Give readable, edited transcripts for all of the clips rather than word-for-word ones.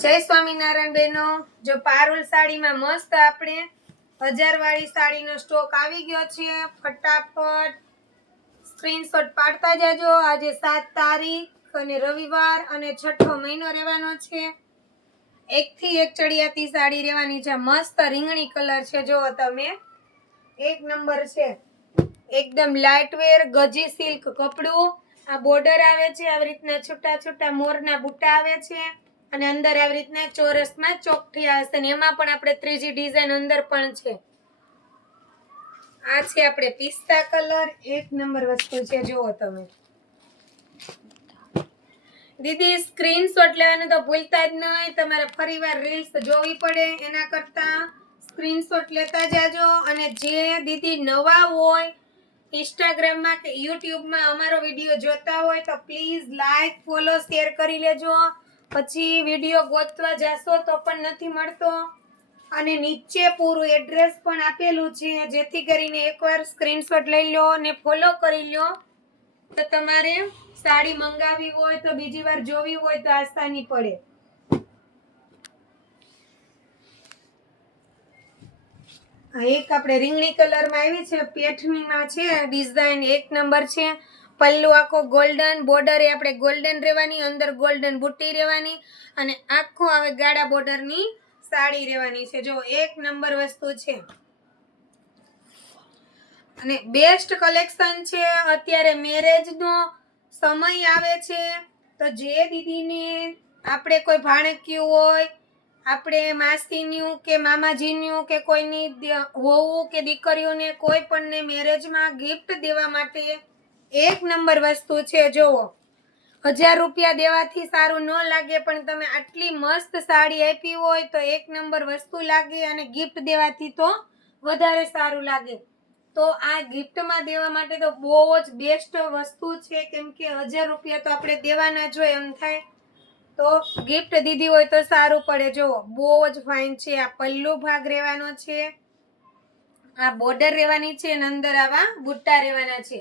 जय स्वामीनारायण बहनो। जो पारुल साड़ी में मस्त आपणे 1000 वाली साड़ी नो स्टॉक આવી ગયો છે। फटाफट स्क्रीनशॉट पाडता जाजो। आज 7 तारीख અને રવિવાર અને 6થો મહિનો રહેવાનો છે। એક થી એક ચડિયાતી સાડી રહેવાની છે। મસ્ત રીંગણી કલર છે, જો તમે એક નંબર છે। એકદમ લાઇટ વેર ગજી સિલ્ક કપડું। આ બોર્ડર આવે છે, આવી રીતના છૂટા છૂટા મોરના બુટ્ટા આવે છે અને અંદર આવી રીતના ચોરસમાં ચોકઠી આવે છે। એમાં પણ આપણે ત્રીજી ડિઝાઇન અંદર પણ છે। આ છે આપણે પિસ્તા કલર, એક નંબર વસ્તુ છે, જોવો તમે। દીદી સ્ક્રીનશોટ લેવાનું તો ભૂલતા જ નહીં। તમારે ફરીવાર રીલ્સ જોવી પડે એના કરતા સ્ક્રીનશોટ લેતા જાજો। અને જે દીદી નવા હોય ઇન્સ્ટાગ્રામ માં કે યુટ્યુબ માં અમારો વિડિયો જોતા હોય તો પ્લીઝ લાઈક ફોલો શેર કરી લેજો। પછી વિડિયો ગોતવા જાશો તો પણ નથી મળતો અને નીચે પૂરું એડ્રેસ પણ આપેલું છે, જેથી કરીને એકવાર સ્ક્રીનશોટ લઈ લો અને ફોલો કરી લો તો તમારે સાડી મંગાવી હોય તો બીજી વાર જોવી હોય તો આસાની પડે। એક આપણે રીંગણી કલર માં આવી છે, પેઠણી માં છે ડિઝાઇન, એક નંબર છે। પલ્લુ આખો ગોલ્ડન, બોર્ડર એ આપણે ગોલ્ડન રહેવાની, અંદર ગોલ્ડન બુટ્ટી રહેવાની અને આખો આવે ગાડા બોર્ડર ની સાડી રહેવાની છે। જો એક નંબર વસ્તુ છે અને બેસ્ટ કલેક્શન છે। અત્યારે મેરેજ નો સમય આવે છે તો જે દીદીને આપણે કોઈ ભાણક્યું હોય, આપણે માસીન્યું કે મામાજીન્યું કે કોઈની વહુ કે દીકરીઓને કોઈ પણને મેરેજમાં ગિફ્ટ દેવા માટે એક નંબર વસ્તુ છે। જોવો 1000 રૂપિયા દેવાથી સારું ન લાગે, પણ તમે આટલી મસ્ત સાડી આપી હોય તો એક નંબર વસ્તુ લાગે અને ગિફ્ટ દેવાથી તો વધારે સારું લાગે। તો આ ગિફ્ટમાં દેવા માટે તો બહુ જ બેસ્ટ વસ્તુ છે, કેમ કે 1000 રૂપિયા તો આપણે દેવાના જ હોય એમ થાય, તો ગિફ્ટ દીધી હોય તો સારું પડે। જો બહુ જ ફાઇન છે। આ પલ્લુ ભાગ રહેવાનો છે, આ બોર્ડર રહેવાની છે અને અંદર આવા બુટ્ટા રહેવાના છે।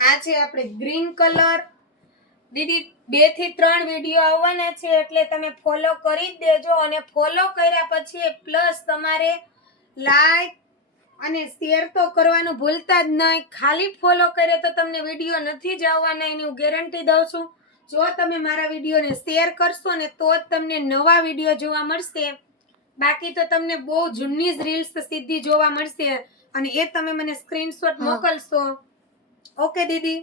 આ છે આપણે ગ્રીન કલર। દીદી 2 થી 3 વિડિયો આવવાના છે એટલે તમે ફોલો કરી જ દેજો અને ફોલો કર્યા પછી પ્લસ તમારે લાઈક અને શેર તો કરવાનું ભૂલતા જ નહીં। ખાલી ફોલો કરે તો તમને વિડિયો નથી જ આવવાના, એની હું ગેરંટી દઉં છું। જો તમે મારા વિડિયોને શેર કરશો ને તો જ તમને નવા વિડિયો જોવા મળશે, બાકી તો તમને બહુ જૂની જ રીલ્સ સીધી જોવા મળશે અને એ તમે મને સ્ક્રીનશોટ મોકલશો। ઓકે દીદી।